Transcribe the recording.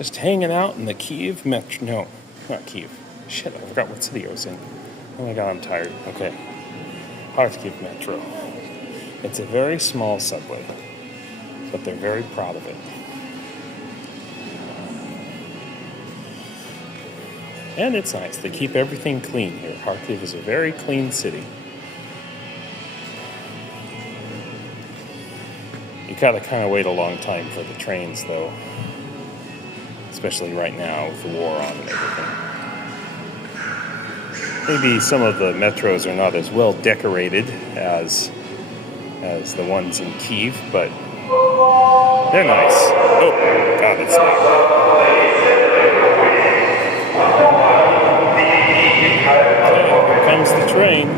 Just hanging out in the Kiev metro. No, not Kiev. Shit, I forgot what city I was in. Oh my god, I'm tired. Okay. Kharkiv metro. It's a very small subway, but they're very proud of it. And it's nice. They keep everything clean here. Kharkiv is a very clean city. You gotta kind of wait a long time for the trains, though. Especially right now with the war on and everything. Maybe some of the metros are not as well decorated as the ones in Kiev, but they're nice. Oh, God, it's loud. Okay, here comes the train.